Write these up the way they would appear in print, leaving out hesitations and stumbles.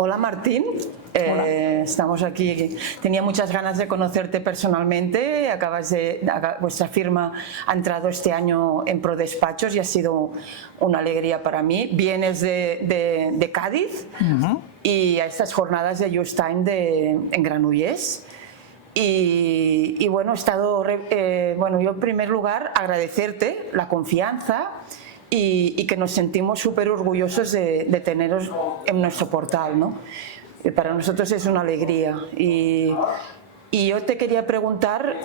Hola Martín, estamos aquí. Tenía muchas ganas de conocerte personalmente. Vuestra firma ha entrado este año en ProDespachos y ha sido una alegría para mí. Vienes de Cádiz y a estas jornadas de Just Time en Granollers. Y bueno, yo en primer lugar agradecerte la confianza y que nos sentimos súper orgullosos de teneros en nuestro portal, ¿no? Para nosotros es una alegría. Y yo te quería preguntar,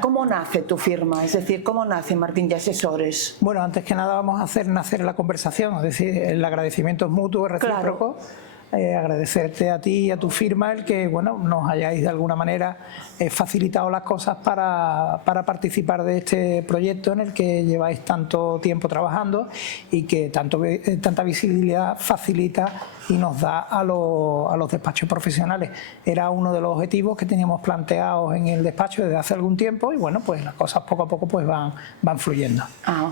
¿cómo nace tu firma? Es decir, ¿cómo nace Martín de Asesores? Bueno, antes que nada vamos a hacer nacer la conversación, es decir, el agradecimiento es mutuo, es recíproco. Claro. Agradecerte a ti y a tu firma el que nos hayáis de alguna manera facilitado las cosas para participar de este proyecto en el que lleváis tanto tiempo trabajando y que tanta visibilidad facilita y nos da a los despachos profesionales. Era uno de los objetivos que teníamos planteados en el despacho desde hace algún tiempo y bueno, pues las cosas poco a poco pues van fluyendo.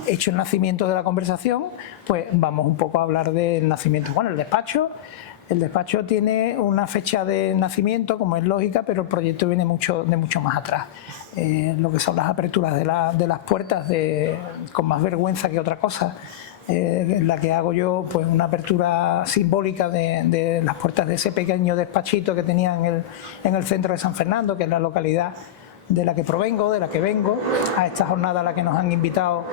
Hecho el nacimiento de la conversación, pues vamos un poco a hablar del nacimiento. Bueno, el despacho tiene una fecha de nacimiento, como es lógica, pero el proyecto viene de mucho más atrás. Lo que son las aperturas de las puertas, con más vergüenza que otra cosa, la que hago yo, pues una apertura simbólica de las puertas de ese pequeño despachito que tenía en el centro de San Fernando, que es la localidad de la que provengo, de la que vengo, a esta jornada a la que nos han invitado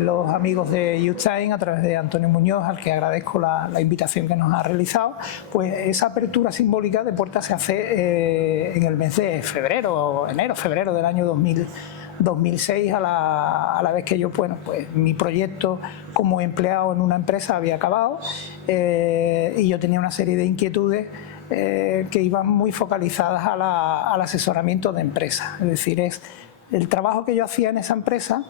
los amigos de Just Time a través de Antonio Muñoz, al que agradezco la invitación que nos ha realizado. Pues esa apertura simbólica de puertas se hace en el mes de febrero del año 2006, a la vez que yo, pues mi proyecto como empleado en una empresa había acabado y yo tenía una serie de inquietudes que iban muy focalizadas al asesoramiento de empresas. Es decir, es el trabajo que yo hacía en esa empresa,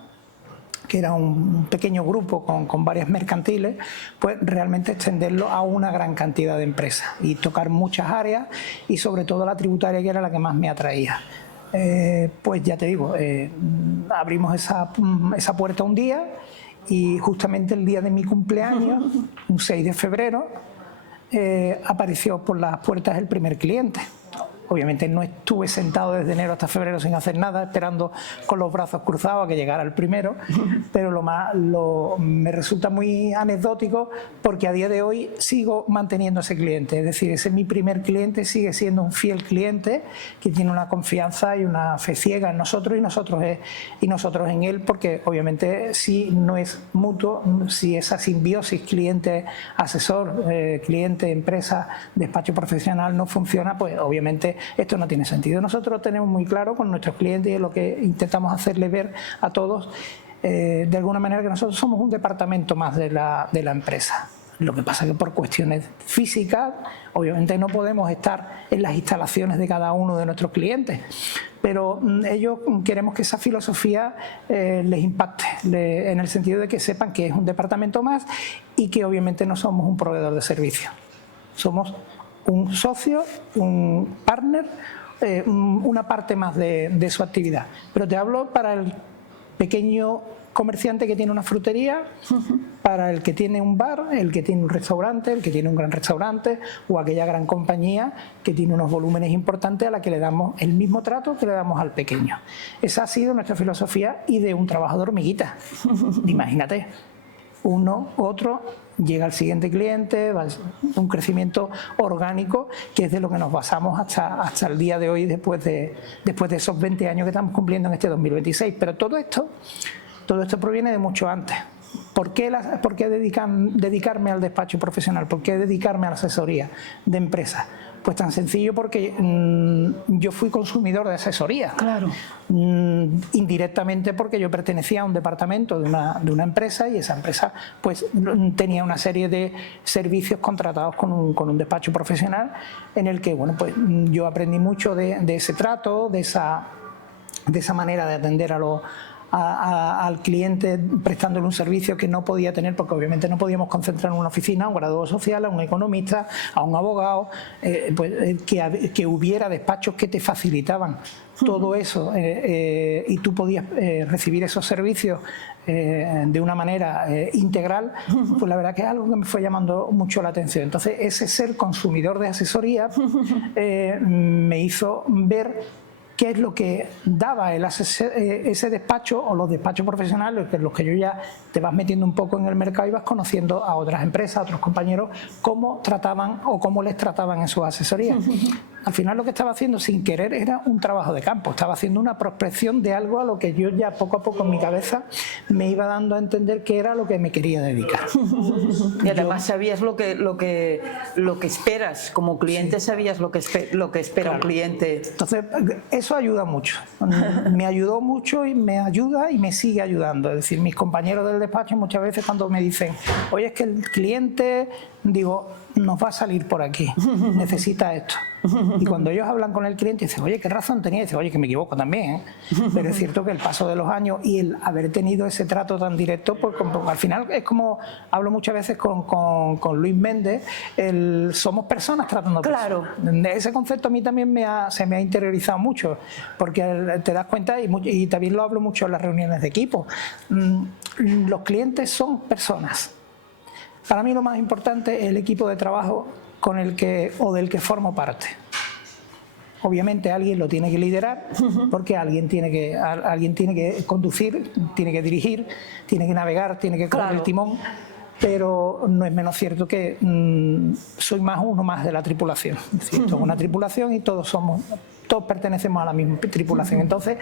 que era un pequeño grupo con varias mercantiles, pues realmente extenderlo a una gran cantidad de empresas y tocar muchas áreas y sobre todo la tributaria, que era la que más me atraía. Pues ya te digo, abrimos esa puerta un día y justamente el día de mi cumpleaños, un 6 de febrero, apareció por las puertas el primer cliente. Obviamente no estuve sentado desde enero hasta febrero sin hacer nada, esperando con los brazos cruzados a que llegara el primero, pero me resulta muy anecdótico porque a día de hoy sigo manteniendo ese cliente. Es decir, ese es mi primer cliente, sigue siendo un fiel cliente que tiene una confianza y una fe ciega en nosotros y nosotros en él, porque obviamente si no es mutuo, si esa simbiosis cliente-asesor, cliente-empresa, despacho profesional no funciona, pues obviamente esto no tiene sentido. Nosotros tenemos muy claro con nuestros clientes y lo que intentamos hacerles ver a todos, de alguna manera, que nosotros somos un departamento más de la empresa. Lo que pasa es que por cuestiones físicas, obviamente no podemos estar en las instalaciones de cada uno de nuestros clientes, pero ellos queremos que esa filosofía les impacte, en el sentido de que sepan que es un departamento más y que obviamente no somos un proveedor de servicios. Somos un socio, un partner, una parte más de su actividad. Pero te hablo para el pequeño comerciante que tiene una frutería, para el que tiene un bar, el que tiene un restaurante, el que tiene un gran restaurante, o aquella gran compañía que tiene unos volúmenes importantes a la que le damos el mismo trato que le damos al pequeño. Esa ha sido nuestra filosofía y de un trabajo de hormiguita. Imagínate, uno, otro, llega al siguiente cliente, un crecimiento orgánico que es de lo que nos basamos hasta el día de hoy, después de esos 20 años que estamos cumpliendo en este 2026. Pero todo esto proviene de mucho antes. ¿Por qué dedicarme al despacho profesional? ¿Por qué dedicarme a la asesoría de empresas? Pues tan sencillo porque yo fui consumidor de asesoría. Claro. Indirectamente porque yo pertenecía a un departamento de una empresa y esa empresa pues tenía una serie de servicios contratados con un despacho profesional en el que pues yo aprendí mucho de ese trato, de esa manera de atender a al cliente prestándole un servicio que no podía tener, porque obviamente no podíamos concentrar en una oficina a un graduado social, a un economista, a un abogado, que hubiera despachos que te facilitaban todo eso y tú podías recibir esos servicios de una manera integral, pues la verdad que es algo que me fue llamando mucho la atención. Entonces ese ser consumidor de asesoría me hizo ver qué es lo que daba ese despacho o los despachos profesionales, que los que yo ya te vas metiendo un poco en el mercado y vas conociendo a otras empresas, a otros compañeros, cómo trataban o cómo les trataban en sus asesorías. Al final lo que estaba haciendo sin querer era un trabajo de campo, estaba haciendo una prospección de algo a lo que yo ya poco a poco en mi cabeza me iba dando a entender que era lo que me quería dedicar. Y además sabías lo que esperas, como cliente sabías lo que espera un cliente. Entonces eso ayuda mucho, me ayudó mucho y me ayuda y me sigue ayudando. Es decir, mis compañeros del despacho muchas veces cuando me dicen, oye, es que el cliente, digo, nos va a salir por aquí, necesita esto. Y cuando ellos hablan con el cliente dicen, oye, ¿qué razón tenía? Y dicen, oye, que me equivoco también, ¿eh? Pero es cierto que el paso de los años y el haber tenido ese trato tan directo, pues al final es como hablo muchas veces con Luis Méndez, somos personas tratando claro. personas. Ese concepto a mí también se me ha interiorizado mucho, porque te das cuenta, y también lo hablo mucho en las reuniones de equipo, los clientes son personas. Para mí lo más importante es el equipo de trabajo con el que o del que formo parte. Obviamente alguien lo tiene que liderar, porque alguien tiene que conducir, tiene que dirigir, tiene que navegar, tiene que coger el timón, pero no es menos cierto que soy uno más de la tripulación. Es decir, somos una tripulación y todos pertenecemos a la misma tripulación. Entonces,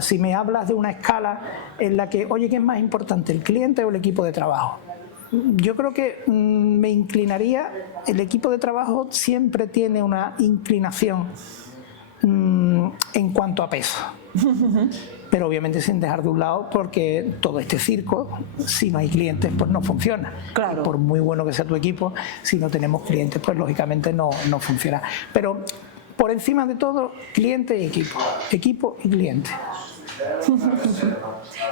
si me hablas de una escala en la que, oye, ¿qué es más importante, el cliente o el equipo de trabajo? Yo creo que me inclinaría, el equipo de trabajo siempre tiene una inclinación en cuanto a peso, pero obviamente sin dejar de un lado, porque todo este circo, si no hay clientes, pues no funciona. Claro. Por muy bueno que sea tu equipo, si no tenemos clientes, pues lógicamente no funciona. Pero por encima de todo, cliente y equipo y cliente.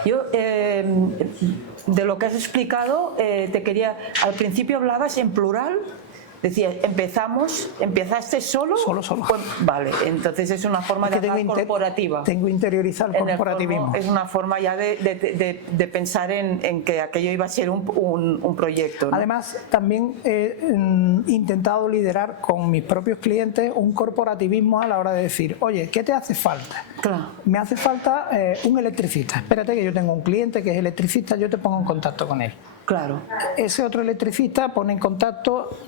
Yo, de lo que has explicado, al principio hablabas en plural, decías, ¿empezaste solo? Solo. Pues, vale, entonces es una forma de hablar corporativa. Tengo interiorizado el corporativismo. Es una forma ya de pensar en que aquello iba a ser un proyecto, ¿no? Además, también he intentado liderar con mis propios clientes un corporativismo a la hora de decir, oye, ¿qué te hace falta? Claro. Me hace falta un electricista. Espérate que yo tengo un cliente que es electricista, yo te pongo en contacto con él. Claro. Ese otro electricista pone en contacto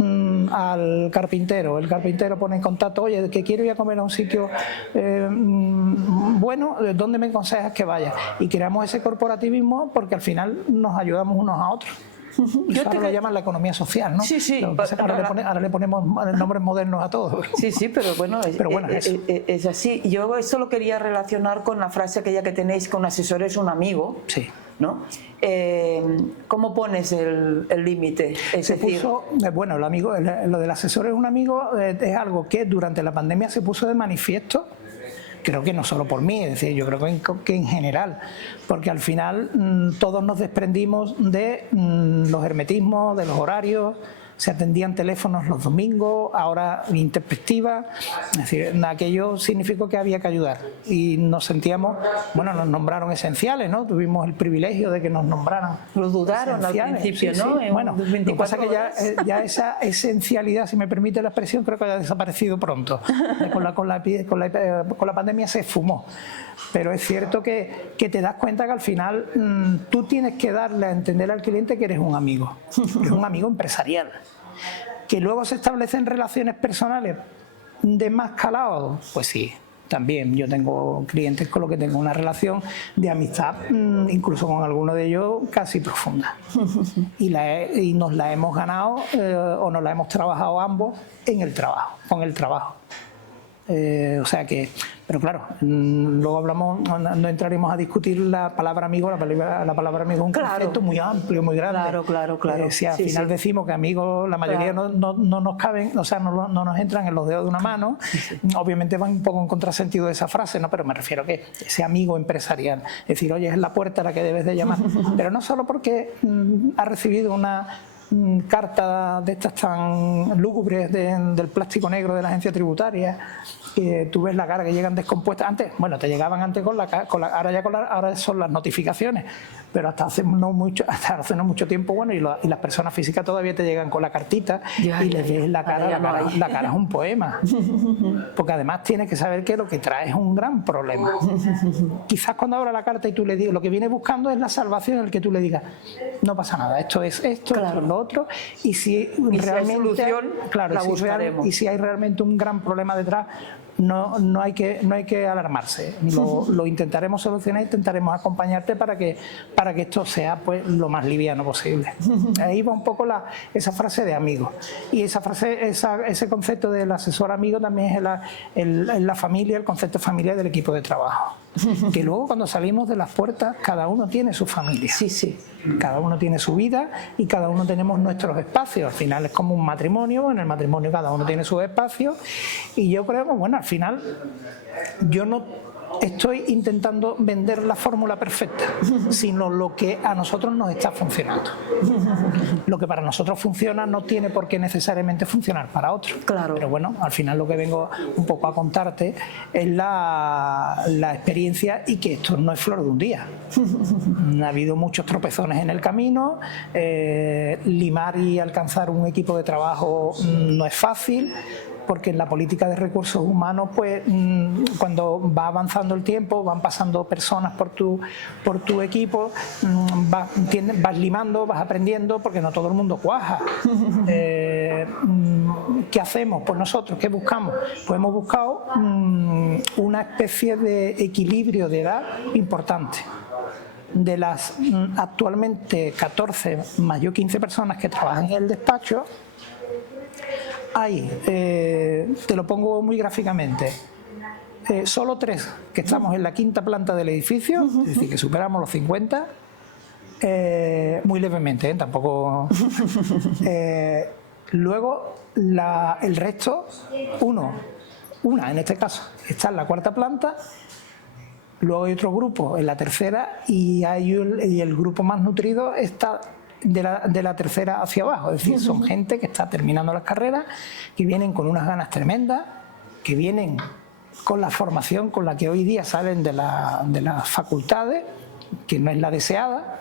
al carpintero, el carpintero pone en contacto, oye, que quiero ir a comer a un sitio bueno, ¿dónde me aconsejas que vaya? Y creamos ese corporativismo porque al final nos ayudamos unos a otros. Ahora lo llaman la economía social, ¿no? Sí, sí. Ahora le ponemos nombres modernos a todos. Sí, pero bueno, es así. Yo esto lo quería relacionar con la frase aquella que tenéis, que un asesor es un amigo. Sí. ¿No? ¿Cómo pones el límite? Bueno, lo del asesor es un amigo es algo que durante la pandemia se puso de manifiesto. Creo que no solo por mí, es decir, yo creo que en general, porque al final todos nos desprendimos de los hermetismos, de los horarios, se atendían teléfonos los domingos, ahora introspectiva, es decir, aquello significó que había que ayudar y nos sentíamos, bueno, nos nombraron esenciales, ¿no? Tuvimos el privilegio de que nos nombraran. Lo dudaron esenciales. Al principio, ¿no? Sí. Bueno, lo que pasa es que ya esa esencialidad, si me permite la expresión, creo que ha desaparecido pronto. Con la pandemia se esfumó. Pero es cierto que te das cuenta que al final tú tienes que darle a entender al cliente que eres un amigo empresarial. Que luego se establecen relaciones personales de más calado, pues sí, también yo tengo clientes con los que tengo una relación de amistad, incluso con algunos de ellos casi profunda. Y nos la hemos ganado o nos la hemos trabajado ambos con el trabajo. O sea que, pero claro, luego hablamos, no entraremos a discutir la palabra amigo. La palabra amigo es un concepto muy amplio, muy grande. Claro. Si al final decimos que amigos, la mayoría no nos caben, o sea, no nos entran en los dedos de una mano, obviamente van un poco en contrasentido de esa frase, ¿no? Pero me refiero a que ese amigo empresarial, es decir, oye, es la puerta a la que debes de llamar, pero no solo porque ha recibido una carta de estas tan lúgubres del plástico negro de la agencia tributaria, que tú ves la cara que llegan descompuestas. Antes, bueno, te llegaban antes ahora son las notificaciones, pero hasta hace no mucho tiempo, bueno, y las personas físicas todavía te llegan con la cartita y les ves la cara, la cara es un poema, porque además tienes que saber que lo que trae es un gran problema. Quizás cuando abra la carta y tú le digas, lo que viene buscando es la salvación, el que tú le digas, no pasa nada, esto es esto, esto es lo otro, y si realmente y si hay realmente un gran problema detrás, no hay que alarmarse. Lo intentaremos solucionar, intentaremos acompañarte para que esto sea pues lo más liviano posible. Ahí va un poco esa frase de amigo, y esa frase, ese concepto del asesor amigo también es la familia, el concepto familiar del equipo de trabajo, que luego cuando salimos de las puertas cada uno tiene su familia, cada uno tiene su vida y cada uno tenemos nuestros espacios. Al final es como un matrimonio, en el matrimonio cada uno tiene sus espacios, y yo creo que bueno, al final yo no estoy intentando vender la fórmula perfecta, sino lo que a nosotros nos está funcionando. Lo que para nosotros funciona no tiene por qué necesariamente funcionar para otros. Pero bueno, al final lo que vengo un poco a contarte es la experiencia, y que esto no es flor de un día. Ha habido muchos tropezones en el camino. Limar y alcanzar un equipo de trabajo no es fácil, porque en la política de recursos humanos, pues cuando va avanzando el tiempo, van pasando personas por tu equipo, vas limando, vas aprendiendo, porque no todo el mundo cuaja. ¿Qué hacemos? Pues nosotros, ¿qué buscamos? Pues hemos buscado una especie de equilibrio de edad importante. De las actualmente 14 más yo 15 personas que trabajan en el despacho, hay, te lo pongo muy gráficamente, solo 3 que estamos en la 5ª planta del edificio, es decir, que superamos los 50, muy levemente, tampoco. Luego, el resto, una en este caso, está en la 4ª planta. Luego hay otro grupo en la 3ª, y el grupo más nutrido está de la 3ª hacia abajo. Es decir, son gente que está terminando las carreras, que vienen con unas ganas tremendas, que vienen con la formación con la que hoy día salen de las facultades, que no es la deseada,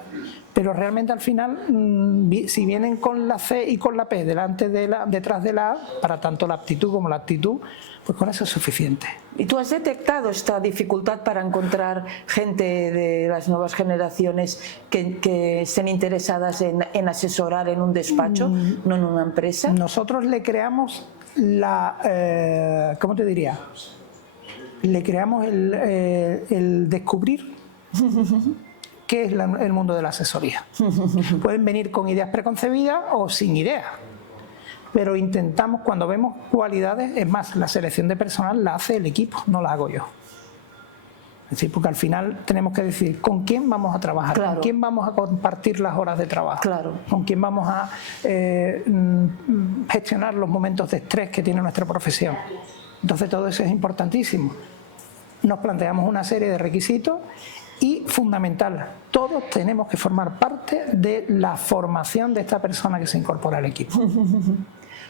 pero realmente al final, si vienen con la C y con la P detrás de la A, para tanto la aptitud como la actitud, pues con eso es suficiente. ¿Y tú has detectado esta dificultad para encontrar gente de las nuevas generaciones que estén interesadas en asesorar en un despacho, no en una empresa? Nosotros le creamos ¿cómo te diría? Le creamos el descubrir qué es el mundo de la asesoría. Pueden venir con ideas preconcebidas o sin ideas, pero intentamos, cuando vemos cualidades, es más, la selección de personal la hace el equipo, no la hago yo. Es decir, porque al final tenemos que decir con quién vamos a trabajar, con quién vamos a compartir las horas de trabajo, con quién vamos a gestionar los momentos de estrés que tiene nuestra profesión. Entonces todo eso es importantísimo. Nos planteamos una serie de requisitos y, fundamental, todos tenemos que formar parte de la formación de esta persona que se incorpora al equipo.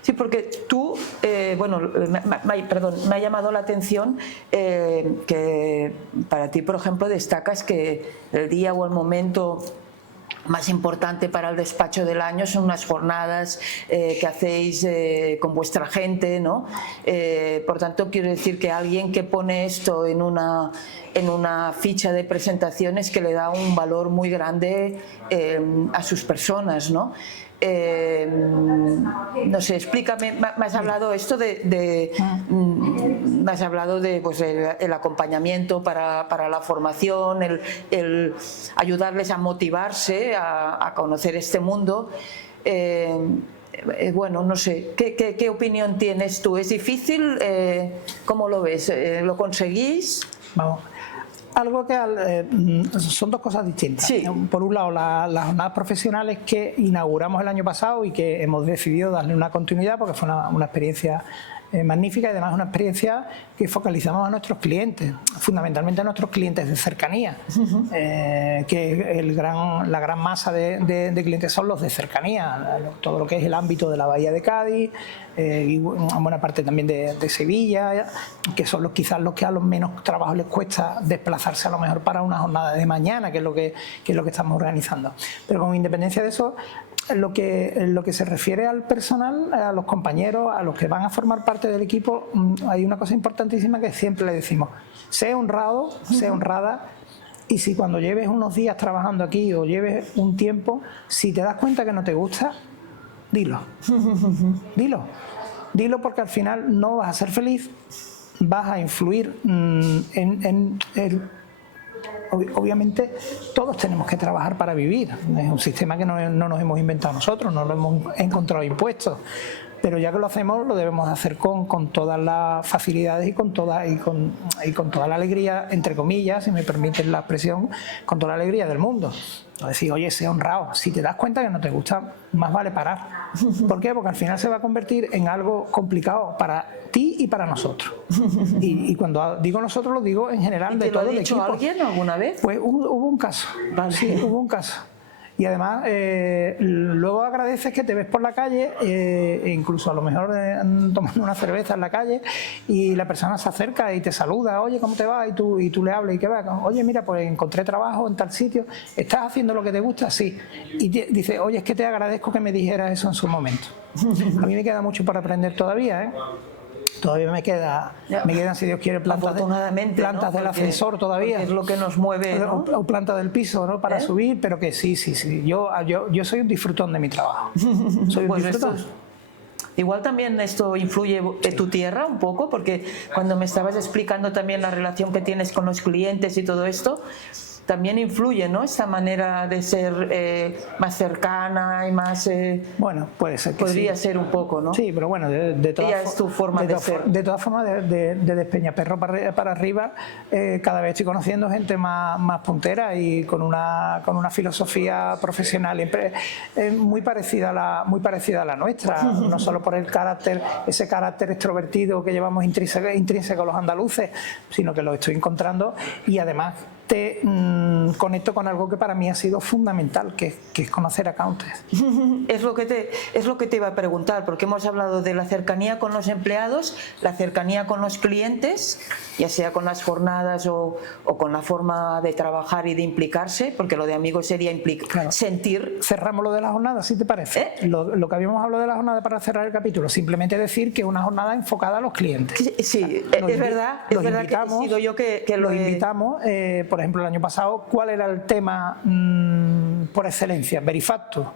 Sí, porque tú, me ha llamado la atención que para ti, por ejemplo, destacas que el día o el momento más importante para el despacho del año son unas jornadas que hacéis con vuestra gente, ¿no? Por tanto, quiero decir que alguien que pone esto en una ficha de presentaciones, que le da un valor muy grande a sus personas, ¿no? No sé, explícame, me has hablado esto me has hablado de pues, el acompañamiento para la formación, el ayudarles a motivarse a conocer este mundo. bueno, no sé, ¿qué opinión tienes tú? ¿Es difícil? ¿Cómo lo ves? ¿Lo conseguís? Vamos. Algo que son dos cosas distintas. Sí. Por un lado, las jornadas profesionales que inauguramos el año pasado y que hemos decidido darle una continuidad porque fue una experiencia magnífica y además una experiencia que focalizamos a nuestros clientes, fundamentalmente a nuestros clientes de cercanía, que la gran masa de clientes son los de cercanía, todo lo que es el ámbito de la Bahía de Cádiz y una buena parte también de Sevilla, que son quizás los que a los menos trabajo les cuesta desplazarse a lo mejor para una jornada de mañana, que es lo que estamos organizando. Pero con independencia de eso, lo que se refiere al personal, a los compañeros, a los que van a formar parte del equipo, hay una cosa importantísima que siempre le decimos: sé honrado, sé honrada, y si cuando lleves unos días trabajando aquí o lleves un tiempo, si te das cuenta que no te gusta, dilo. Dilo porque al final no vas a ser feliz, vas a influir en el... Obviamente todos tenemos que trabajar para vivir, es un sistema que no nos hemos inventado nosotros, no lo hemos encontrado impuestos, pero ya que lo hacemos lo debemos hacer con todas las facilidades y con toda la alegría, entre comillas, si me permiten la expresión, con toda la alegría del mundo. Decir, oye, sé honrado, si te das cuenta que no te gusta, más vale parar. ¿Por qué? Porque al final se va a convertir en algo complicado para ti y para nosotros. Y cuando digo nosotros, lo digo en general de todo el equipo. ¿Te lo ha dicho alguien alguna vez? Pues hubo un caso, vale. Sí, hubo un caso. Y además luego agradeces que te ves por la calle, e incluso a lo mejor tomando una cerveza en la calle, y la persona se acerca y te saluda: oye, ¿cómo te va? Y tú le hablas y que va, oye, mira, pues encontré trabajo en tal sitio, ¿estás haciendo lo que te gusta? Sí. Y dice, oye, es que te agradezco que me dijeras eso en su momento. A mí me queda mucho por aprender todavía, ¿eh? Todavía me quedan, si Dios quiere, plantas del ascensor todavía. Es lo que nos mueve, ¿no? O plantas del piso, ¿no? Para subir, pero que sí. Yo soy un disfrutón de mi trabajo. Soy un disfrutón. Igual también esto influye en tu tierra un poco, porque cuando me estabas explicando también la relación que tienes con los clientes y todo esto, también influye, ¿no? Esta manera de ser más cercana y más... bueno, puede ser que podría sí. ser un poco, ¿no? Sí, pero bueno, de todas formas, de Despeñaperro para arriba, cada vez estoy conociendo gente más puntera y con una filosofía profesional muy parecida a la nuestra, no solo por ese carácter extrovertido que llevamos intrínseco los andaluces, sino que lo estoy encontrando, y además te conecto con algo que para mí ha sido fundamental, que es conocer a Countess. Es lo que te iba a preguntar, porque hemos hablado de la cercanía con los empleados, la cercanía con los clientes, ya sea con las jornadas o con la forma de trabajar y de implicarse, porque lo de amigos sería claro. Sentir. Cerramos lo de la jornada, ¿sí te parece? Lo que habíamos hablado de la jornada para cerrar el capítulo, simplemente decir que es una jornada enfocada a los clientes. Sí, es verdad que he sido yo que lo invitamos. Por ejemplo, el año pasado, ¿cuál era el tema por excelencia? Verifacto.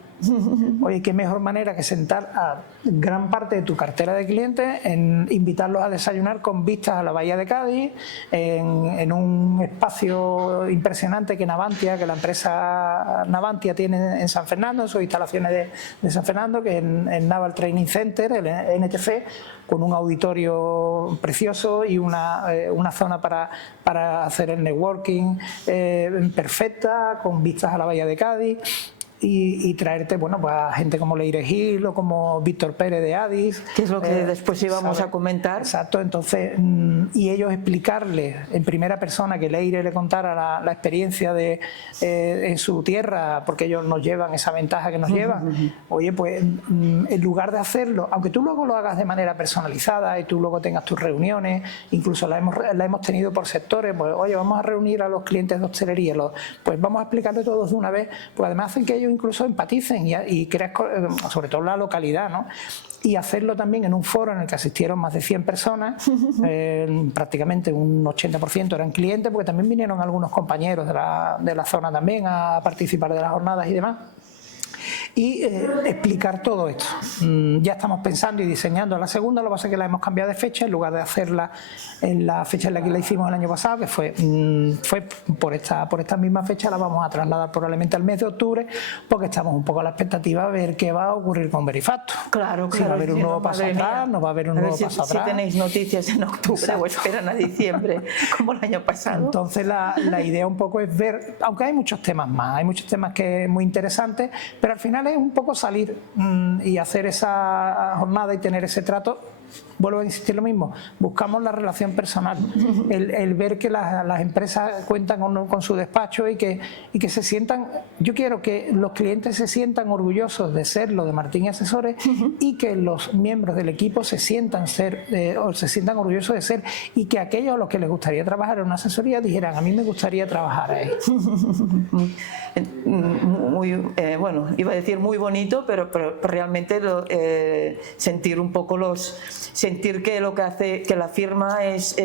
Oye, qué mejor manera que sentar a gran parte de tu cartera de clientes, invitarlos a desayunar con vistas a la Bahía de Cádiz, en un espacio impresionante que la empresa Navantia tiene en San Fernando, en sus instalaciones de San Fernando, que es el Naval Training Center, el NTC, con un auditorio precioso y una zona para hacer el networking perfecta, con vistas a la Bahía de Cádiz. Y traerte, bueno, pues a gente como Leire Gil o como Víctor Pérez de Adis, que es lo que después íbamos a comentar. Exacto, entonces, y ellos explicarles en primera persona, que Leire le contara la experiencia en su tierra, porque ellos nos llevan esa ventaja que nos llevan. Oye, pues en lugar de hacerlo, aunque tú luego lo hagas de manera personalizada y tú luego tengas tus reuniones, incluso la hemos tenido por sectores, pues oye, vamos a reunir a los clientes de hostelería, pues vamos a explicarle todos de una vez, pues además hacen que ellos incluso empaticen y creas, sobre todo la localidad, ¿no? Y hacerlo también en un foro en el que asistieron más de 100 personas, prácticamente un 80% eran clientes, porque también vinieron algunos compañeros de la zona también a participar de las jornadas y demás. y explicar todo esto. Ya estamos pensando y diseñando la segunda, lo que pasa es que la hemos cambiado de fecha, en lugar de hacerla en la fecha en la que la hicimos el año pasado, que fue por esta misma fecha, la vamos a trasladar probablemente al mes de octubre, porque estamos un poco a la expectativa de ver qué va a ocurrir con Verifacto. Claro, si va a haber un nuevo paso atrás, no va a haber un nuevo paso atrás. Si tenéis noticias en octubre. Exacto. O esperan a diciembre, como el año pasado. Entonces la idea un poco es ver, aunque hay muchos temas más, hay muchos temas que muy interesantes, pero al final es un poco salir y hacer esa jornada y tener ese trato. Vuelvo a insistir lo mismo, buscamos la relación personal, el ver que las empresas cuentan con su despacho y que se sientan, yo quiero que los clientes se sientan orgullosos de ser lo de Martín y Asesores y que los miembros del equipo se sientan orgullosos de ser, y que aquellos a los que les gustaría trabajar en una asesoría dijeran, a mí me gustaría trabajar ahí. Bueno, iba a decir muy bonito, pero realmente sentir un poco sentir que lo que hace que la firma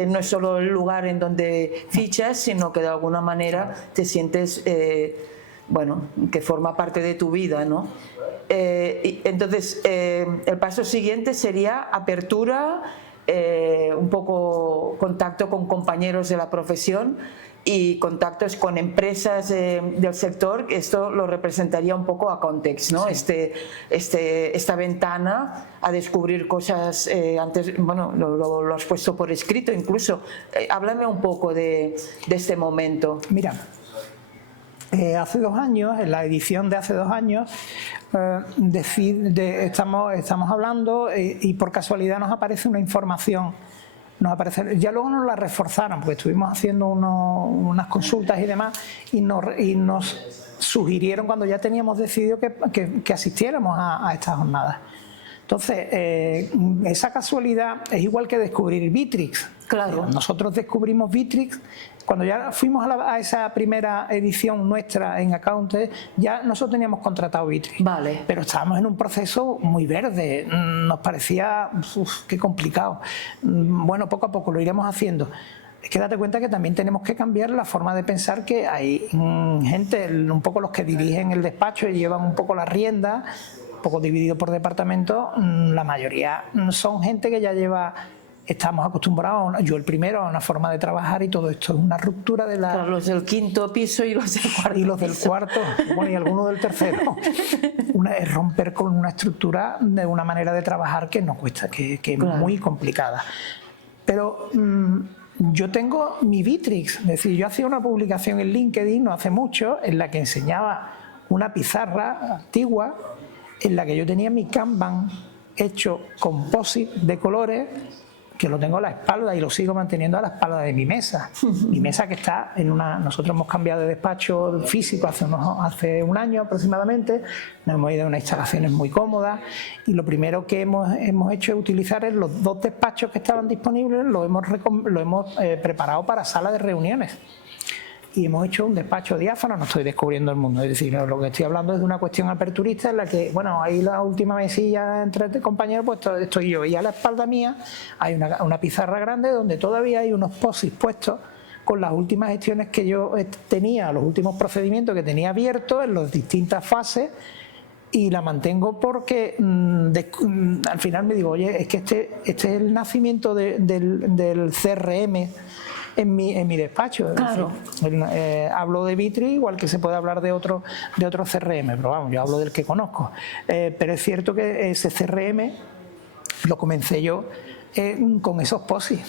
no es solo el lugar en donde fichas, sino que de alguna manera te sientes bueno, que forma parte de tu vida, ¿no? Entonces el paso siguiente sería apertura, un poco contacto con compañeros de la profesión y contactos con empresas del sector. Esto lo representaría un poco a Context, ¿no? Sí. Esta ventana a descubrir cosas antes, bueno, lo has puesto por escrito incluso. Háblame un poco de este momento. Mira, hace 2 años, en la edición de hace 2 años, estamos hablando y por casualidad nos aparece una información. Ya luego nos la reforzaron porque estuvimos haciendo unas consultas y demás, y nos sugirieron cuando ya teníamos decidido que asistiéramos a estas jornadas. Entonces, esa casualidad es igual que descubrir Bitrix. Claro. Nosotros descubrimos Bitrix cuando ya fuimos a esa primera edición nuestra en Accountes. Ya nosotros teníamos contratado Bitrix. Vale. Pero estábamos en un proceso muy verde. Nos parecía, qué complicado. Bueno, poco a poco lo iremos haciendo. Es que date cuenta que también tenemos que cambiar la forma de pensar, que hay gente, un poco los que dirigen el despacho y llevan un poco la rienda, un poco dividido por departamento. La mayoría son gente que ya estamos acostumbrados, yo el primero, a una forma de trabajar, y todo esto es una ruptura de la... Claro, los del 5.º piso y los del 4.º y los del 4.º, bueno, y algunos del 3.º. Es romper con una estructura de una manera de trabajar que nos cuesta, que es muy complicada. Pero yo tengo mi Bitrix, es decir, yo hacía una publicación en LinkedIn no hace mucho en la que enseñaba una pizarra antigua en la que yo tenía mi Kanban hecho con POSIT de colores, que lo tengo a la espalda y lo sigo manteniendo a la espalda de mi mesa. Mi mesa que está nosotros hemos cambiado de despacho físico hace un año aproximadamente, nos hemos ido a unas instalaciones muy cómodas, y lo primero que hemos hecho es utilizar los 2 despachos que estaban disponibles, lo hemos preparado para sala de reuniones. Y hemos hecho un despacho diáfano, no estoy descubriendo el mundo, es decir, lo que estoy hablando es de una cuestión aperturista en la que, bueno, ahí la última mesilla entre compañeros, pues estoy yo, y a la espalda mía hay una pizarra grande donde todavía hay unos POSIT puestos con las últimas gestiones que yo tenía, los últimos procedimientos que tenía abiertos en las distintas fases, y la mantengo porque al final me digo, oye, es que este es el nacimiento del CRM en mi despacho. Claro. Hablo de Bitrix igual que se puede hablar de otro CRM, pero vamos, yo hablo del que conozco. Pero es cierto que ese CRM lo comencé yo con esos POSIT,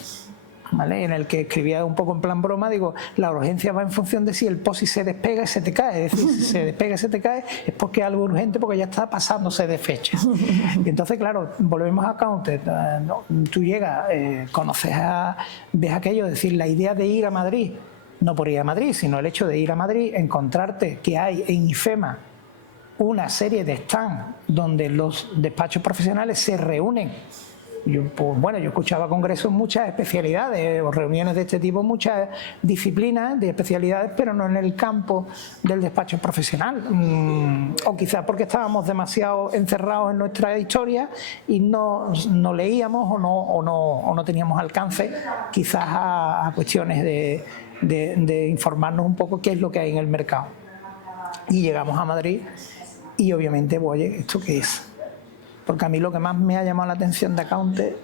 ¿vale? En el que escribía un poco en plan broma, digo, la urgencia va en función de si el POSIT se despega y se te cae. Es decir, si se despega y se te cae es porque es algo urgente, porque ya está pasándose de fecha. Y entonces, claro, volvemos a Accountes. Tú llegas, ves aquello, es decir, la idea de ir a Madrid, no por ir a Madrid, sino el hecho de ir a Madrid, encontrarte que hay en IFEMA una serie de stands donde los despachos profesionales se reúnen. Yo escuchaba congresos, muchas especialidades o reuniones de este tipo, muchas disciplinas de especialidades, pero no en el campo del despacho profesional. O quizás porque estábamos demasiado encerrados en nuestra historia y no leíamos o no teníamos alcance quizás a cuestiones de informarnos un poco qué es lo que hay en el mercado. Y llegamos a Madrid y obviamente, oye, ¿esto qué es? Porque a mí lo que más me ha llamado la atención de Accounted,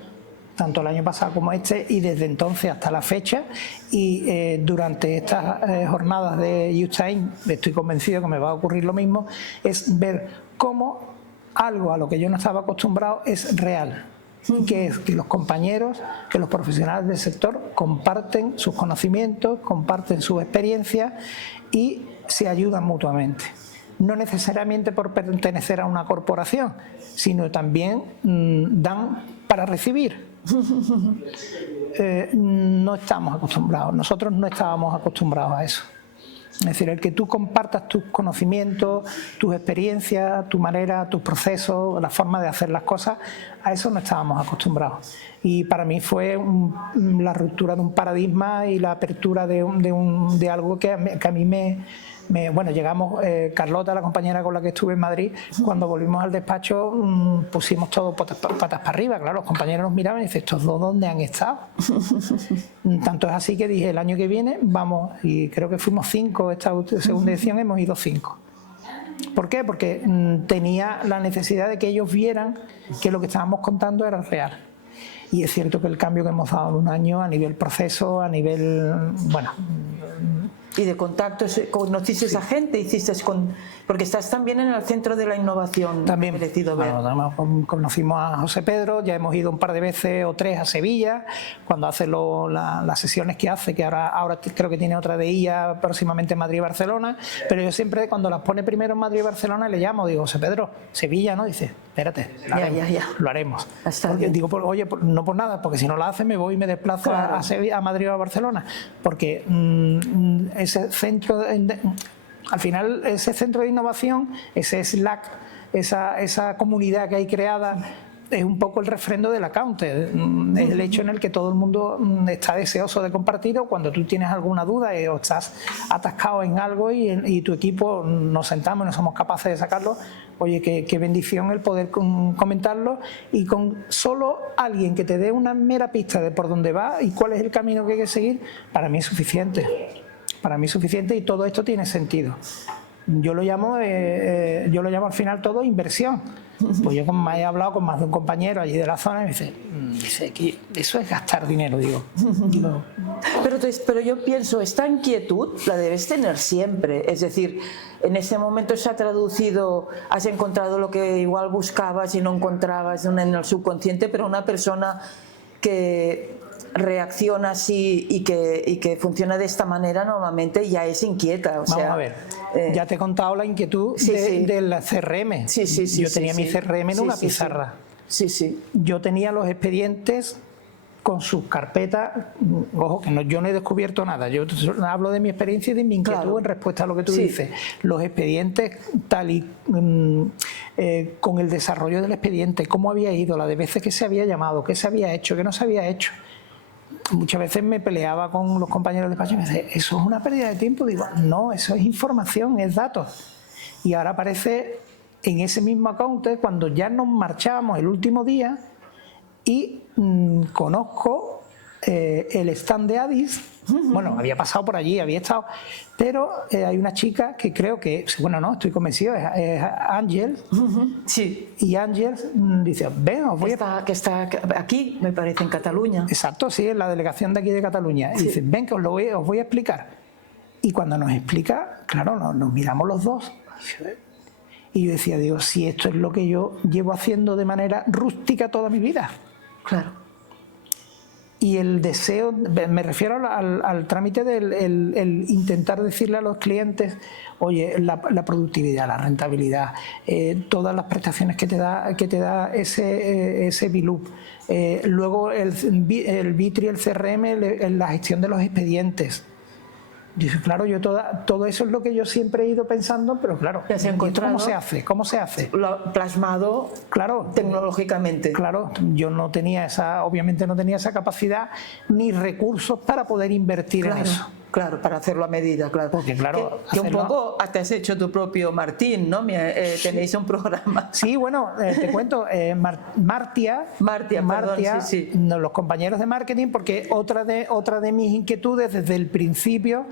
tanto el año pasado como este, y desde entonces hasta la fecha, y durante estas jornadas de Youth Time, estoy convencido que me va a ocurrir lo mismo, es ver cómo algo a lo que yo no estaba acostumbrado es real. Y que es que los compañeros, que los profesionales del sector comparten sus conocimientos, comparten sus experiencias y se ayudan mutuamente. No necesariamente por pertenecer a una corporación, sino también dan para recibir. No estamos acostumbrados, nosotros no estábamos acostumbrados a eso. Es decir, el que tú compartas tus conocimientos, tus experiencias, tu manera, tus procesos, la forma de hacer las cosas, a eso no estábamos acostumbrados. Y para mí fue la ruptura de un paradigma y la apertura de algo que a mí bueno, llegamos, Carlota, la compañera con la que estuve en Madrid, cuando volvimos al despacho pusimos todo patas para arriba, claro, los compañeros nos miraban y dicen, ¿estos dos dónde han estado? Tanto es así que dije, el año que viene vamos, y creo que fuimos 5, esta segunda edición hemos ido 5. ¿Por qué? Porque tenía la necesidad de que ellos vieran que lo que estábamos contando era real. Y es cierto que el cambio que hemos dado en un año a nivel proceso, a nivel, bueno... Y de contactos, ¿conociste a gente? ¿Hiciste porque estás también en el centro de la innovación? También, bueno, conocimos a José Pedro, ya hemos ido un par de veces o 3 a Sevilla, cuando hace las sesiones que hace, que ahora creo que tiene otra de ella próximamente en Madrid y Barcelona, pero yo siempre cuando las pone primero en Madrid y Barcelona le llamo, digo, José Pedro, Sevilla, ¿no? Dice, espérate, lo haremos. Porque, digo, oye, no por nada, porque si no la hace me voy y me desplazo a Sevilla, a Madrid o a Barcelona, porque ese centro, al final ese centro de innovación, ese Slack, esa comunidad que hay creada, es un poco el refrendo del Accounted, es el hecho en el que todo el mundo está deseoso de compartir, o cuando tú tienes alguna duda o estás atascado en algo y tu equipo nos sentamos y no somos capaces de sacarlo, oye, qué bendición el poder comentarlo, y con solo alguien que te dé una mera pista de por dónde va y cuál es el camino que hay que seguir, para mí es suficiente. Para mí es suficiente y todo esto tiene sentido. Yo lo llamo al final todo inversión. Pues yo he hablado con más de un compañero allí de la zona y me dice que eso es gastar dinero, digo. Pero yo pienso, esta inquietud la debes tener siempre. Es decir, en ese momento se ha traducido, has encontrado lo que igual buscabas y no encontrabas en el subconsciente, pero una persona que reacciona así y que funciona de esta manera normalmente ya es inquieta. Vamos a ver, ya te he contado la inquietud del CRM. Yo tenía mi CRM en una pizarra. Yo tenía los expedientes con sus carpetas. Ojo, que yo no he descubierto nada. Yo hablo de mi experiencia y de mi inquietud en respuesta a lo que tú dices. Los expedientes tal y con el desarrollo del expediente, cómo había ido, la de veces que se había llamado, qué se había hecho, qué no se había hecho. Muchas veces me peleaba con los compañeros de despacho y me decían, ¿eso es una pérdida de tiempo? Digo, no, eso es información, es datos. Y ahora aparece en ese mismo Accounted cuando ya nos marchábamos el último día y conozco el stand de Addis. Bueno, había pasado por allí, había estado, pero hay una chica que creo que, bueno, no, estoy convencido, es Ángel. Y Ángel dice, ven, os voy que está aquí, me parece, en Cataluña. Exacto, sí, en la delegación de aquí de Cataluña. Y dice, ven, que os voy a explicar. Y cuando nos explica, claro, nos miramos los dos. Y yo decía, digo, si esto es lo que yo llevo haciendo de manera rústica toda mi vida. Claro. Y el deseo, me refiero al trámite del el intentar decirle a los clientes, oye, la productividad, la rentabilidad, todas las prestaciones que te da ese BILUP, luego el Vitri, el CRM, la gestión de los expedientes. Dice, claro, yo todo eso es lo que yo siempre he ido pensando, pero claro, ¿cómo se hace? ¿Cómo se hace? Lo plasmado, claro, tecnológicamente. Claro, yo no tenía obviamente no tenía esa capacidad ni recursos para poder invertir en eso. Claro, para hacerlo a medida, claro. Porque claro, que un poco te has hecho tu propio Martín, ¿no? Tenéis un programa. Sí, bueno, te cuento, Martia, los compañeros de marketing, porque otra de mis inquietudes desde el principio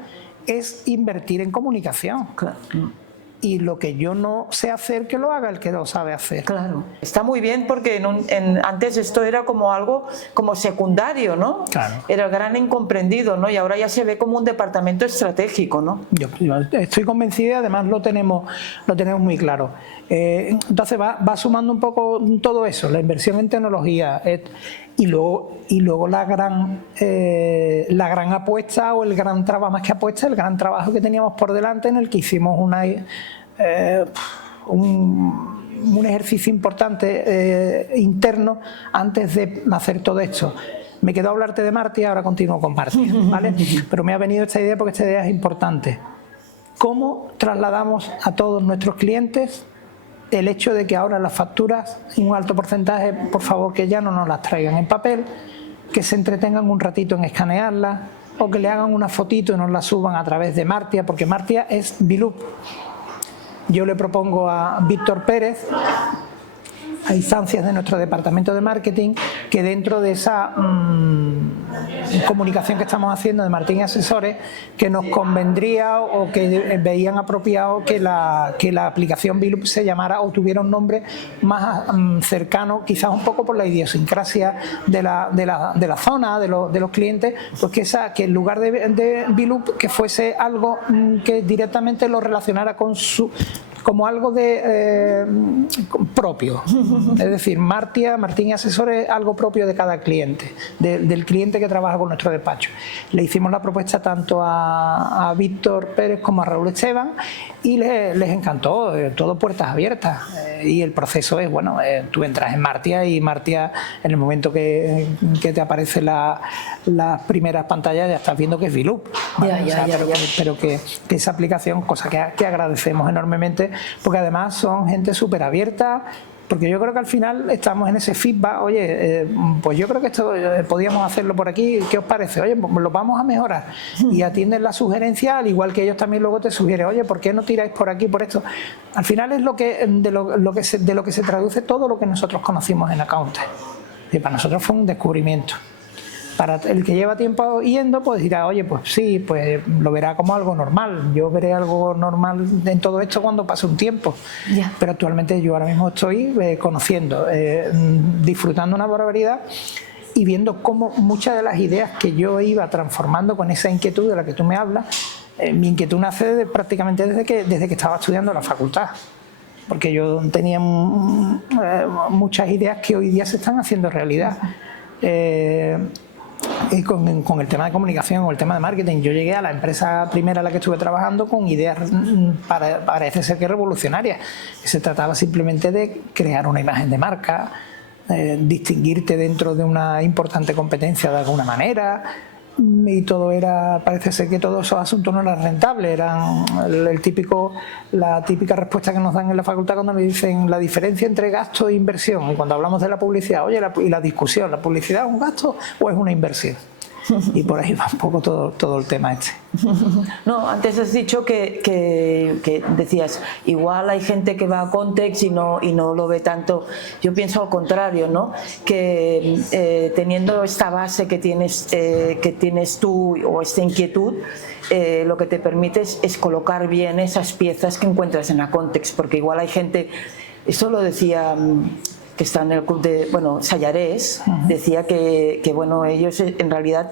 es invertir en comunicación. Claro. y lo que yo no sé hacer, que lo haga el que lo sabe hacer. Claro. Está muy bien porque antes esto era como algo como secundario, ¿no? Claro. Era el gran incomprendido, ¿no? Y ahora ya se ve como un departamento estratégico, ¿no? Yo estoy convencido y además lo tenemos muy claro. Entonces va sumando un poco todo eso, la inversión en tecnología y luego la gran apuesta, o el gran trabajo, más que apuesta, el gran trabajo que teníamos por delante, en el que hicimos un ejercicio importante interno antes de hacer todo esto. Me quedó hablarte de Martia, ahora continúo con Martia, ¿vale? Pero me ha venido esta idea porque esta idea es importante. ¿Cómo trasladamos a todos nuestros clientes el hecho de que ahora las facturas, en un alto porcentaje, por favor, que ya no nos las traigan en papel, que se entretengan un ratito en escanearlas, o que le hagan una fotito y nos la suban a través de Martia, porque Martia es Biloop? Yo le propongo a Víctor Pérez, a instancias de nuestro departamento de marketing, que dentro de esa comunicación que estamos haciendo de Martín y Asesores, que nos convendría o que veían apropiado que la aplicación Biloop se llamara o tuviera un nombre más cercano, quizás un poco por la idiosincrasia de la zona, de los clientes, pues que en lugar de Biloop, que fuese algo que directamente lo relacionara como algo propio. Es decir, Martín y Asesores, algo propio de cada cliente, del cliente que trabaja con nuestro despacho. Le hicimos la propuesta tanto a Víctor Pérez como a Raúl Esteban y les encantó, todo puertas abiertas. Y el proceso es, bueno, tú entras en Martia y Martia, en el momento que te aparecen las primeras pantallas, ya estás viendo que es Biloop, ¿vale? Pero que esa aplicación, cosa que agradecemos enormemente, porque además son gente súper abierta, porque yo creo que al final estamos en ese feedback. Oye, pues yo creo que esto podíamos hacerlo por aquí, ¿qué os parece? Oye, pues lo vamos a mejorar, y atienden la sugerencia, al igual que ellos también luego te sugieren, oye, ¿por qué no tiráis por aquí, por esto? Al final es de lo que se traduce todo lo que nosotros conocimos en Accountant, y para nosotros fue un descubrimiento. Para el que lleva tiempo yendo, pues dirá, oye, pues sí, pues lo verá como algo normal. Yo veré algo normal en todo esto cuando pase un tiempo. Yeah. Pero actualmente yo ahora mismo estoy conociendo, disfrutando una barbaridad y viendo cómo muchas de las ideas que yo iba transformando con esa inquietud de la que tú me hablas, mi inquietud nace prácticamente desde que estaba estudiando en la facultad. Porque yo tenía muchas ideas que hoy día se están haciendo realidad. Y con el tema de comunicación o el tema de marketing, yo llegué a la empresa primera a la que estuve trabajando con ideas parece ser que revolucionarias. Se trataba simplemente de crear una imagen de marca, distinguirte dentro de una importante competencia de alguna manera, y todo parece ser que todos esos asuntos no eran rentables, eran la típica respuesta que nos dan en la facultad cuando nos dicen la diferencia entre gasto e inversión. Y cuando hablamos de la publicidad, oye, y la discusión, ¿la publicidad es un gasto o es una inversión? Y por ahí va un poco todo el tema este. No, antes has dicho que decías, igual hay gente que va a Context y no lo ve tanto. Yo pienso al contrario, ¿no? Que teniendo esta base que tienes tú, o esta inquietud, lo que te permite es colocar bien esas piezas que encuentras en la Context, porque igual hay gente, esto lo decía, que está en el club de, bueno, Sayarés, decía que bueno, ellos en realidad,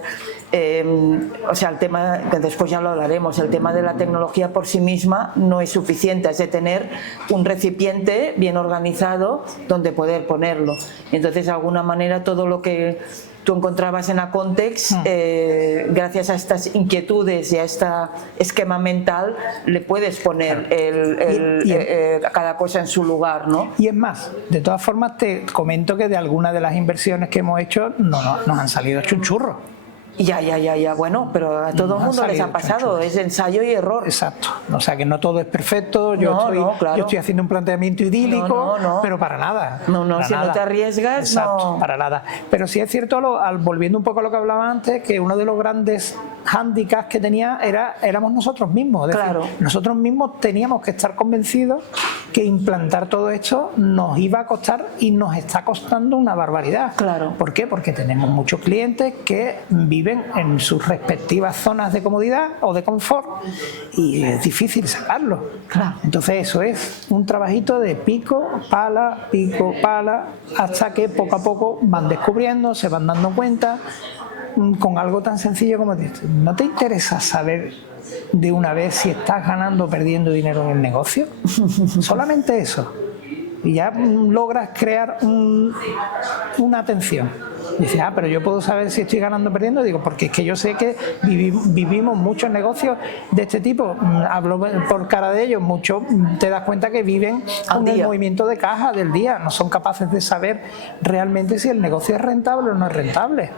o sea, el tema, que después ya lo hablaremos, el tema de la tecnología por sí misma no es suficiente, es de tener un recipiente bien organizado donde poder ponerlo. Entonces, de alguna manera, todo lo que tú encontrabas en la Context, gracias a estas inquietudes y a este esquema mental, le puedes poner cada cosa en su lugar, ¿no? Y es más, de todas formas te comento que de algunas de las inversiones que hemos hecho nos han salido chunchurros. Ya, bueno, pero a todo el mundo les ha pasado, es ensayo y error. Exacto, o sea que no todo es perfecto, yo estoy haciendo un planteamiento idílico, pero para nada. Si no te arriesgas, exacto, para nada. Pero sí es cierto, volviendo un poco a lo que hablaba antes, que uno de los grandes hándicaps que éramos nosotros mismos. Es decir, nosotros mismos teníamos que estar convencidos que implantar todo esto nos iba a costar y nos está costando una barbaridad. Claro. ¿Por qué? Porque tenemos muchos clientes que viven en sus respectivas zonas de comodidad o de confort y es difícil sacarlo. Claro. Entonces eso es un trabajito de pico, pala, hasta que poco a poco van descubriendo, se van dando cuenta con algo tan sencillo como esto. ¿No te interesa saber de una vez si estás ganando o perdiendo dinero en el negocio? Solamente eso. Y ya logras crear una atención. Dice, pero yo puedo saber si estoy ganando o perdiendo. Digo, porque es que yo sé que vivimos muchos negocios de este tipo. Hablo por cara de ellos, muchos te das cuenta que viven con el movimiento de caja del día. No son capaces de saber realmente si el negocio es rentable o no es rentable.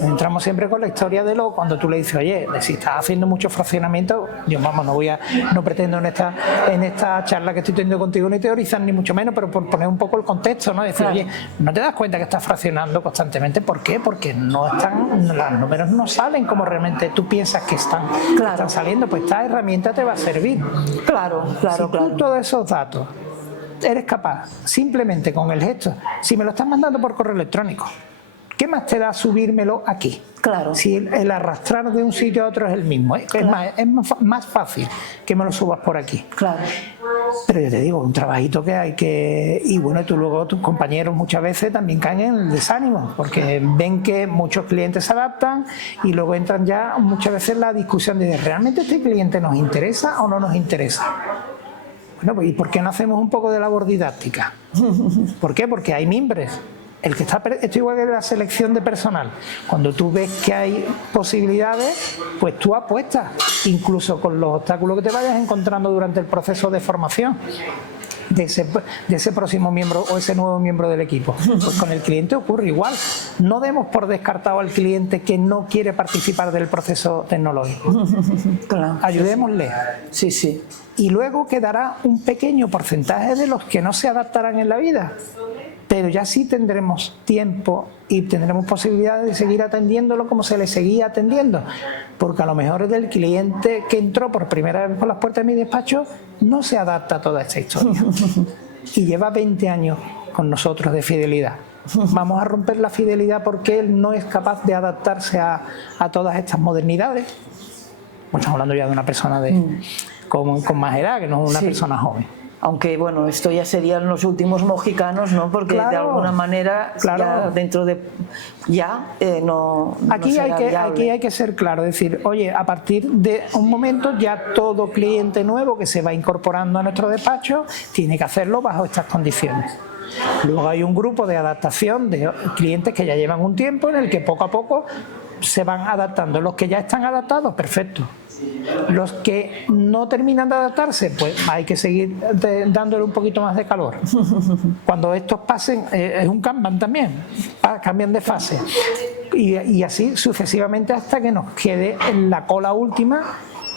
Entramos siempre con la historia de cuando tú le dices, oye, si estás haciendo mucho fraccionamiento, yo no pretendo en esta charla que estoy teniendo contigo ni teorizar ni mucho menos, pero por poner un poco el contexto, ¿no? Decir, oye, ¿no te das cuenta que estás fraccionando constantemente? ¿Por qué? Porque los números no salen como realmente tú piensas que están saliendo. Pues esta herramienta te va a servir. Claro. Tú todos esos datos eres capaz, simplemente con el gesto, si me lo estás mandando por correo electrónico, ¿qué más te da subírmelo aquí? Claro. Si el arrastrar de un sitio a otro es el mismo, ¿eh? Claro. Es más fácil que me lo subas por aquí. Claro. Pero yo te digo, un trabajito que hay que... Y bueno, tú luego, tus compañeros muchas veces también caen en el desánimo, porque ven que muchos clientes se adaptan y luego entran ya muchas veces en la discusión de ¿realmente este cliente nos interesa o no nos interesa? Bueno, pues ¿y por qué no hacemos un poco de labor didáctica? ¿Por qué? Porque hay mimbres. Esto es igual que la selección de personal. Cuando tú ves que hay posibilidades, pues tú apuestas, incluso con los obstáculos que te vayas encontrando durante el proceso de formación de ese próximo miembro o ese nuevo miembro del equipo. Pues con el cliente ocurre igual. No demos por descartado al cliente que no quiere participar del proceso tecnológico. Claro. Ayudémosle. Sí. Y luego quedará un pequeño porcentaje de los que no se adaptarán en la vida. Pero ya sí tendremos tiempo y tendremos posibilidades de seguir atendiéndolo como se le seguía atendiendo, porque a lo mejor es del cliente que entró por primera vez por las puertas de mi despacho, no se adapta a toda esta historia y lleva 20 años con nosotros de fidelidad. Vamos a romper la fidelidad porque él no es capaz de adaptarse a todas estas modernidades. Estamos hablando ya de una persona con más edad, que no es una persona joven. Aunque bueno, esto ya serían los últimos mojicanos, ¿no? Porque de alguna manera ya dentro de no aquí hay que ser claro, decir, oye, a partir de un momento ya todo cliente nuevo que se va incorporando a nuestro despacho tiene que hacerlo bajo estas condiciones. Luego hay un grupo de adaptación de clientes que ya llevan un tiempo en el que poco a poco se van adaptando. Los que ya están adaptados, perfecto. Los que no terminan de adaptarse, pues hay que seguir dándole un poquito más de calor. Cuando estos pasen, es un Kanban también, cambian de fase. Y así sucesivamente hasta que nos quede en la cola última,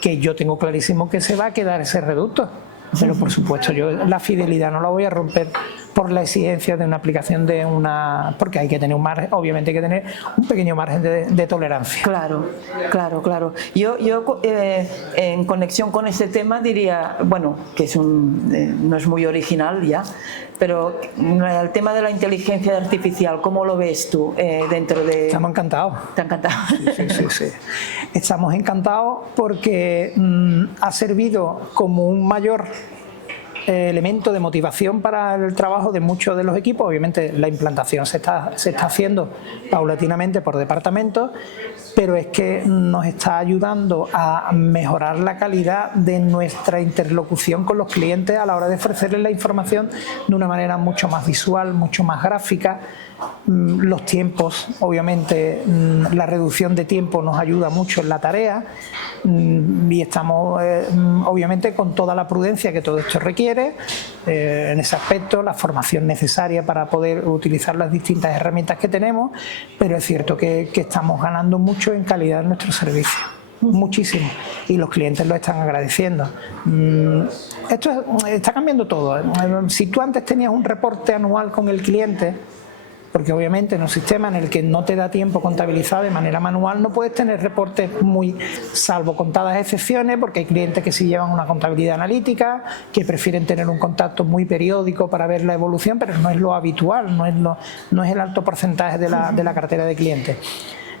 que yo tengo clarísimo que se va a quedar ese reducto. Pero por supuesto yo la fidelidad no la voy a romper por la exigencia de una aplicación porque hay que tener un margen, obviamente hay que tener un pequeño margen de tolerancia. Claro. Yo en conexión con este tema diría, bueno, que no es muy original ya, pero el tema de la inteligencia artificial, ¿cómo lo ves tú dentro de...? Estamos encantados. ¿Está encantado? Sí. Estamos encantados porque ha servido como un mayor elemento de motivación para el trabajo de muchos de los equipos. Obviamente la implantación se está haciendo paulatinamente por departamentos, pero es que nos está ayudando a mejorar la calidad de nuestra interlocución con los clientes a la hora de ofrecerles la información de una manera mucho más visual, mucho más gráfica. Los tiempos, obviamente la reducción de tiempo nos ayuda mucho en la tarea y estamos obviamente con toda la prudencia que todo esto requiere en ese aspecto, la formación necesaria para poder utilizar las distintas herramientas que tenemos, pero es cierto que estamos ganando mucho en calidad en nuestro servicio. Muchísimo, y los clientes lo están agradeciendo. Esto está cambiando todo. Si tú antes tenías un reporte anual con el cliente, porque obviamente en un sistema en el que no te da tiempo contabilizar de manera manual no puedes tener reportes salvo contadas excepciones, porque hay clientes que sí llevan una contabilidad analítica, que prefieren tener un contacto muy periódico para ver la evolución, pero no es lo habitual, no es el alto porcentaje de la cartera de clientes.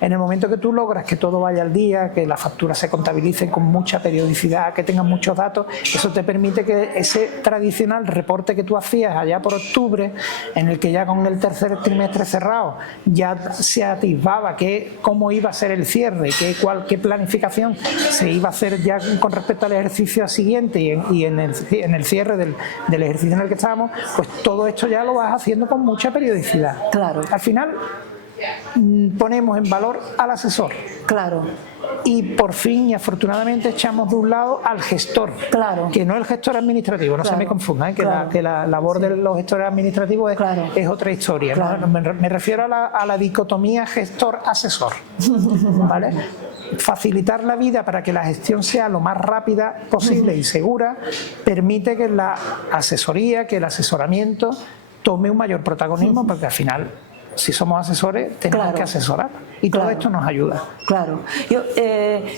En el momento que tú logras que todo vaya al día, que las facturas se contabilicen con mucha periodicidad, que tengan muchos datos, eso te permite que ese tradicional reporte que tú hacías allá por octubre, en el que ya con el tercer trimestre cerrado ya se atisbaba cómo iba a ser el cierre, qué planificación se iba a hacer ya con respecto al ejercicio siguiente y en el cierre del ejercicio en el que estábamos, pues todo esto ya lo vas haciendo con mucha periodicidad. Claro. Al final ponemos en valor al asesor. Claro. Y por fin y afortunadamente echamos de un lado al gestor, claro, que no el gestor administrativo, no, claro, se me confunda, que la labor, sí, de los gestores administrativos claro, es otra historia, claro, ¿no? Me refiero a la dicotomía gestor-asesor, ¿vale? Facilitar la vida para que la gestión sea lo más rápida posible y segura permite que la asesoría, que el asesoramiento tome un mayor protagonismo, porque al final, si somos asesores, tenemos, claro, que asesorar y todo, claro, esto nos ayuda. Claro. Yo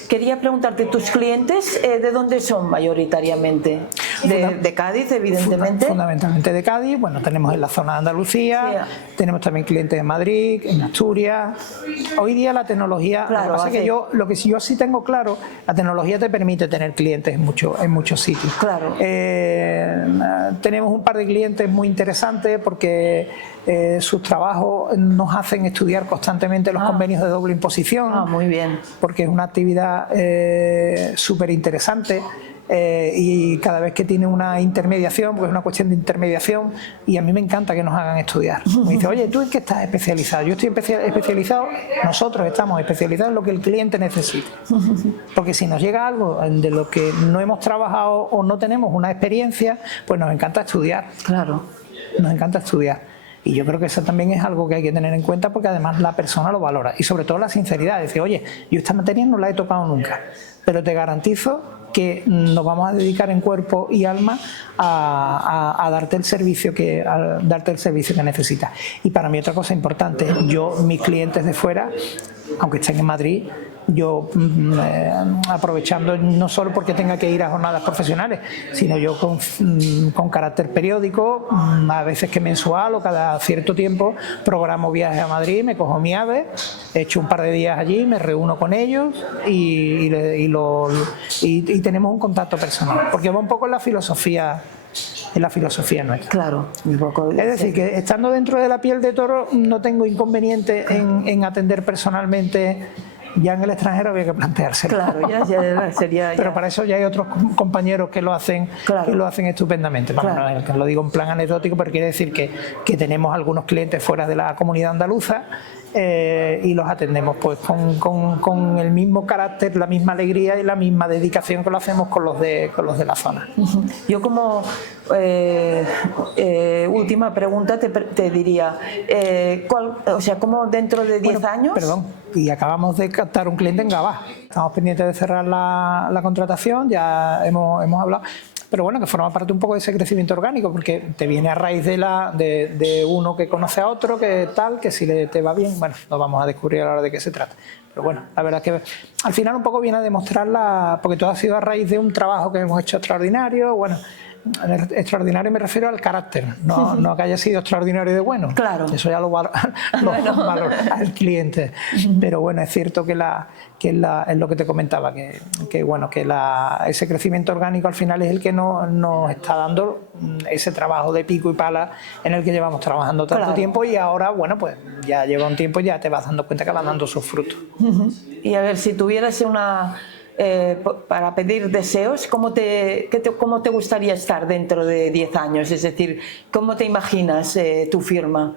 quería preguntarte, ¿tus clientes de dónde son mayoritariamente? De Cádiz, evidentemente. Fundamentalmente de Cádiz. Bueno, tenemos en la zona de Andalucía, sí, tenemos también clientes en Madrid, en Asturias. Hoy día la tecnología, claro, lo que yo sí tengo claro, la tecnología te permite tener clientes en muchos sitios. Claro. Tenemos un par de clientes muy interesantes porque sus trabajos nos hacen estudiar constantemente los convenios de doble imposición. Muy bien. Porque es una actividad súper interesante y cada vez que tiene una intermediación, pues es una cuestión de intermediación, y a mí me encanta que nos hagan estudiar. Me dice, oye, ¿tú en qué estás especializado? Yo estoy especializado, nosotros estamos especializados en lo que el cliente necesita. Porque si nos llega algo de lo que no hemos trabajado o no tenemos una experiencia, pues nos encanta estudiar. Claro. Nos encanta estudiar. Y yo creo que eso también es algo que hay que tener en cuenta, porque además la persona lo valora. Y sobre todo la sinceridad, decir, oye, yo esta materia no la he tocado nunca, pero te garantizo que nos vamos a dedicar en cuerpo y alma a darte el servicio que necesitas. Y para mí otra cosa importante, mis clientes de fuera, aunque estén en Madrid, yo aprovechando no solo porque tenga que ir a jornadas profesionales, sino yo con carácter periódico, a veces que mensual o cada cierto tiempo, programo viajes a Madrid, me cojo mi AVE, echo un par de días allí, me reúno con ellos y tenemos un contacto personal, porque va un poco en la filosofía nuestra. Claro. Es decir, que estando dentro de la piel de toro no tengo inconveniente en atender personalmente. Ya en el extranjero había que planteárselo. Claro, ya sería. Pero para eso ya hay otros compañeros que lo hacen, claro, que lo hacen estupendamente. Claro. No lo digo en plan anecdótico, pero quiere decir que tenemos algunos clientes fuera de la comunidad andaluza y los atendemos pues con el mismo carácter, la misma alegría y la misma dedicación que lo hacemos con los de la zona. Yo como última pregunta te diría, ¿cómo dentro de 10 años? Perdón, y acabamos de captar un cliente en Gabá. Estamos pendientes de cerrar la contratación, ya hemos hablado. Pero bueno, que forma parte un poco de ese crecimiento orgánico, porque te viene a raíz de uno que conoce a otro, que tal, que si te va bien, bueno, lo vamos a descubrir a la hora de qué se trata. Pero bueno, la verdad es que al final un poco viene a demostrarla, porque todo ha sido a raíz de un trabajo que hemos hecho extraordinario. Bueno, extraordinario me refiero al carácter, no que haya sido extraordinario de bueno. Claro. Eso ya lo valora el cliente. Pero bueno, es cierto que es lo que te comentaba, que ese crecimiento orgánico al final es el que nos está dando ese trabajo de pico y pala en el que llevamos trabajando tanto tiempo, y ahora, bueno, pues ya lleva un tiempo y ya te vas dando cuenta que van dando sus frutos. Y a ver, si tuvieras para pedir deseos, ¿cómo te gustaría estar dentro de 10 años? Es decir, ¿cómo te imaginas tu firma?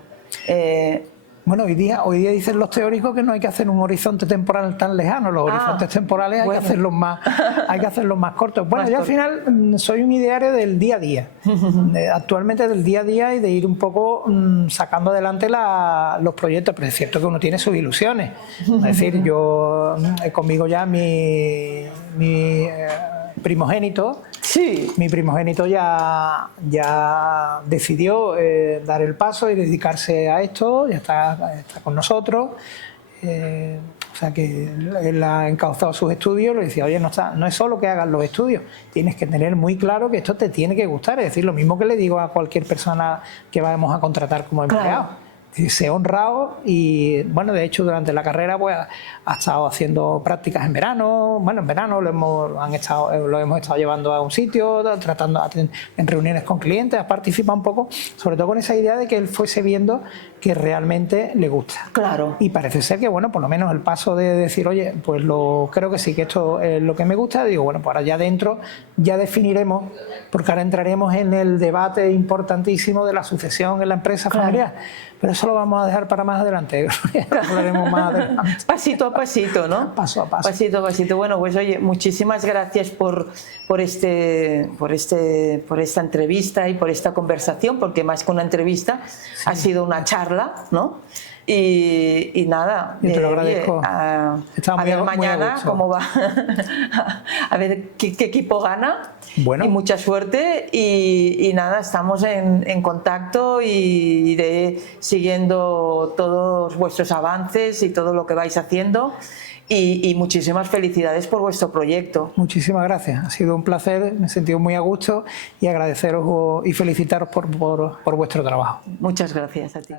Bueno, hoy día dicen los teóricos que no hay que hacer un horizonte temporal tan lejano. Los horizontes temporales hay que hacerlos más cortos. Bueno, yo al final soy un ideario del día a día, actualmente del día a día, y de ir un poco sacando adelante los proyectos, pero es cierto que uno tiene sus ilusiones. Es decir, yo conmigo ya mi primogénito, Sí. Mi primogénito ya decidió dar el paso y dedicarse a esto, ya está con nosotros. O sea que él ha encauzado sus estudios, le decía, oye, no es solo que hagas los estudios, tienes que tener muy claro que esto te tiene que gustar, es decir, lo mismo que le digo a cualquier persona que vamos a contratar como empleado. Claro. Sé honrado y, bueno, de hecho durante la carrera pues ha estado haciendo prácticas en verano. Bueno, en verano lo hemos estado llevando a un sitio, tratando en reuniones con clientes, ha participado un poco, sobre todo con esa idea de que él fuese viendo que realmente le gusta. Claro. Y parece ser que, bueno, por lo menos el paso de decir, oye, pues creo que sí, que esto es lo que me gusta, digo, bueno, pues ahora ya dentro ya definiremos, porque ahora entraremos en el debate importantísimo de la sucesión en la empresa familiar. Pero eso lo vamos a dejar para más adelante. Hablaremos más adelante. Pasito a pasito, ¿no? Paso a paso. Pasito a pasito. Bueno, pues oye, muchísimas gracias por esta entrevista y por esta conversación, porque más que una entrevista ha sido una charla, ¿no? Y nada, yo te lo agradezco. A ver mañana cómo va, a ver qué equipo gana. Bueno. Y mucha suerte y nada, estamos en contacto y iré siguiendo todos vuestros avances y todo lo que vais haciendo. Y muchísimas felicidades por vuestro proyecto. Muchísimas gracias, ha sido un placer, me he sentido muy a gusto y agradeceros y felicitaros por vuestro trabajo. Muchas gracias a ti.